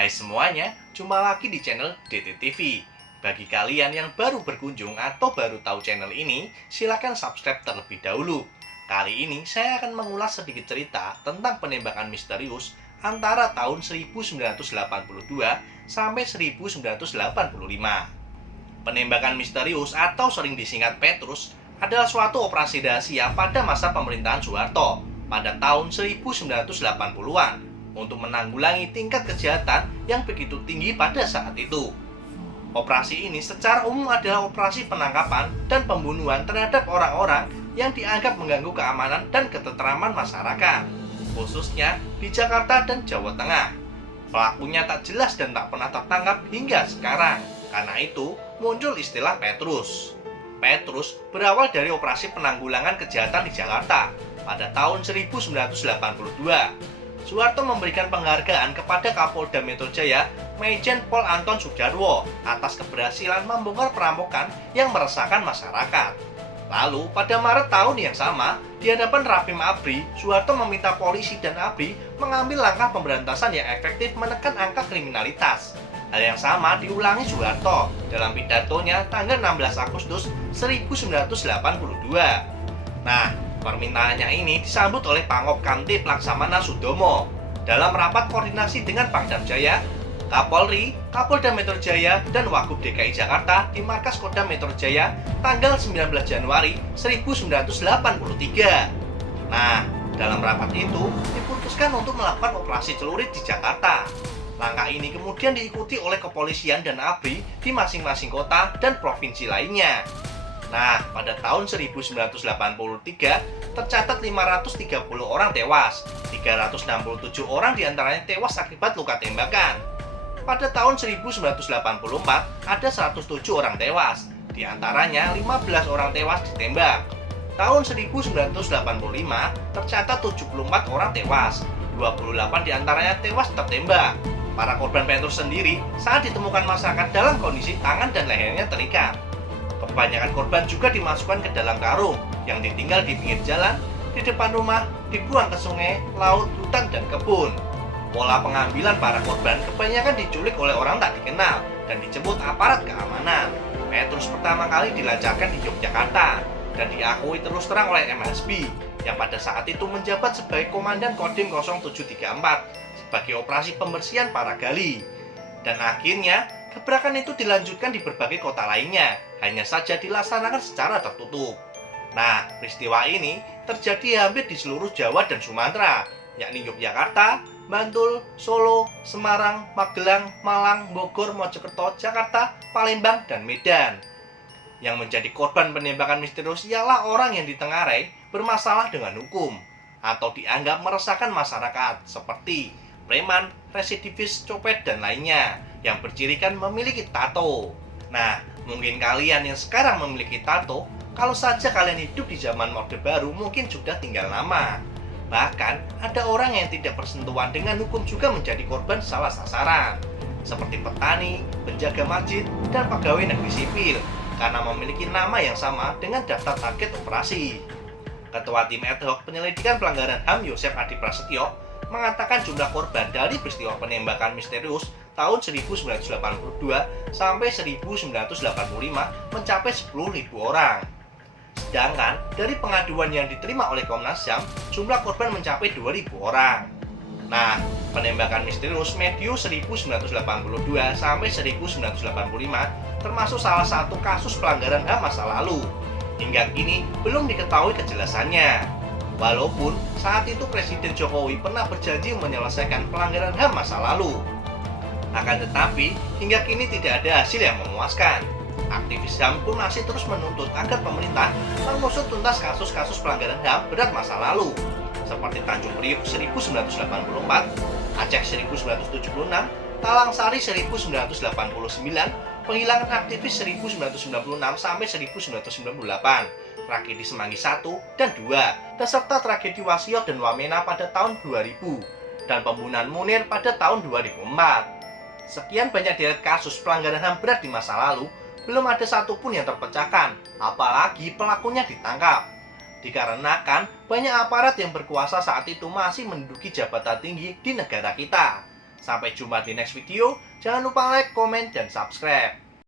Hai semuanya, jumpa lagi di channel DTTV. Bagi kalian yang baru berkunjung atau baru tahu channel ini, silakan subscribe terlebih dahulu. Kali ini saya akan mengulas sedikit cerita tentang penembakan misterius antara tahun 1982 sampai 1985. Penembakan misterius atau sering disingkat Petrus adalah suatu operasi rahasia pada masa pemerintahan Soeharto pada tahun 1980-an untuk menanggulangi tingkat kejahatan yang begitu tinggi pada saat itu. Operasi ini secara umum adalah operasi penangkapan dan pembunuhan terhadap orang-orang yang dianggap mengganggu keamanan dan ketentraman masyarakat, khususnya di Jakarta dan Jawa Tengah. Pelakunya tak jelas dan tak pernah tertangkap hingga sekarang. Karena itu, muncul istilah Petrus. Petrus berawal dari operasi penanggulangan kejahatan di Jakarta pada tahun 1982. Soeharto memberikan penghargaan kepada Kapolda Metro Jaya, Majen Pol Anton Sudarwo, atas keberhasilan membongkar perampokan yang meresahkan masyarakat. Lalu, pada Maret tahun yang sama, di hadapan Rapim Abri, Soeharto meminta polisi dan Abri mengambil langkah pemberantasan yang efektif menekan angka kriminalitas. Hal yang sama diulangi Soeharto dalam pidatonya tanggal 16 Agustus 1982. Nah, permintaannya ini disambut oleh Pangkop Kamtib Laksamana Sudomo dalam rapat koordinasi dengan Pangdam Jaya, Kapolri, Kapolda Metro Jaya, dan Wagub DKI Jakarta di markas Kodam Metro Jaya tanggal 19 Januari 1983. Nah, dalam rapat itu diputuskan untuk melakukan operasi celurit di Jakarta. Langkah ini kemudian diikuti oleh kepolisian dan ABRI di masing-masing kota dan provinsi lainnya. Nah, pada tahun 1983 tercatat 530 orang tewas, 367 orang diantaranya tewas akibat luka tembakan. Pada tahun 1984 ada 107 orang tewas, diantaranya 15 orang tewas ditembak. Tahun 1985 tercatat 74 orang tewas, 28 diantaranya tewas tertembak. Para korban Petrus sendiri saat ditemukan masyarakat dalam kondisi tangan dan lehernya terikat. Kebanyakan korban juga dimasukkan ke dalam karung yang ditinggal di pinggir jalan, di depan rumah, dibuang ke sungai, laut, hutan, dan kebun. Pola pengambilan para korban kebanyakan diculik oleh orang tak dikenal dan dijemput aparat keamanan. Petrus pertama kali dilancarkan di Yogyakarta dan diakui terus terang oleh M. Hasbi yang pada saat itu menjabat sebagai Komandan Kodim 0734 sebagai operasi pembersihan para gali. Dan akhirnya gebrakan itu dilanjutkan di berbagai kota lainnya, hanya saja dilaksanakan secara tertutup. Nah, peristiwa ini terjadi hampir di seluruh Jawa dan Sumatera, yakni Yogyakarta, Bantul, Solo, Semarang, Magelang, Malang, Bogor, Mojokerto, Jakarta, Palembang, dan Medan. Yang menjadi korban penembakan misterius ialah orang yang ditengarai bermasalah dengan hukum atau dianggap meresahkan masyarakat seperti preman, residivis, copet, dan lainnya yang bercirikan memiliki tato. Nah, mungkin kalian yang sekarang memiliki tato, kalau saja kalian hidup di zaman Orde Baru mungkin sudah tinggal lama. Bahkan, ada orang yang tidak bersentuhan dengan hukum juga menjadi korban salah sasaran, seperti petani, penjaga masjid, dan pegawai negeri sipil, karena memiliki nama yang sama dengan daftar target operasi. Ketua Tim Ad Hoc Penyelidikan Pelanggaran HAM Yosef Adi Prasetyo mengatakan jumlah korban dari peristiwa penembakan misterius tahun 1982 sampai 1985 mencapai 10.000 orang. Sedangkan dari pengaduan yang diterima oleh Komnas HAM, jumlah korban mencapai 2.000 orang. Nah, penembakan misterius medio 1982 sampai 1985 termasuk salah satu kasus pelanggaran HAM masa lalu. Hingga kini belum diketahui kejelasannya. Walaupun saat itu Presiden Jokowi pernah berjanji menyelesaikan pelanggaran HAM masa lalu. Akan tetapi, hingga kini tidak ada hasil yang memuaskan. Aktivis HAM pun masih terus menuntut agar pemerintah mengusut tuntas kasus-kasus pelanggaran HAM berat masa lalu, seperti Tanjung Priok 1984, Aceh 1976, Talang Sari 1989, penghilangan aktivis 1996 sampai 1998, tragedi Semanggi 1 dan 2, beserta tragedi Wasior dan Wamena pada tahun 2000, dan pembunuhan Munir pada tahun 2004. Sekian banyak deret kasus pelanggaran HAM berat di masa lalu, belum ada satupun yang terpecahkan, apalagi pelakunya ditangkap. Dikarenakan banyak aparat yang berkuasa saat itu masih menduduki jabatan tinggi di negara kita. Sampai jumpa di next video. Jangan lupa like, comment, dan subscribe.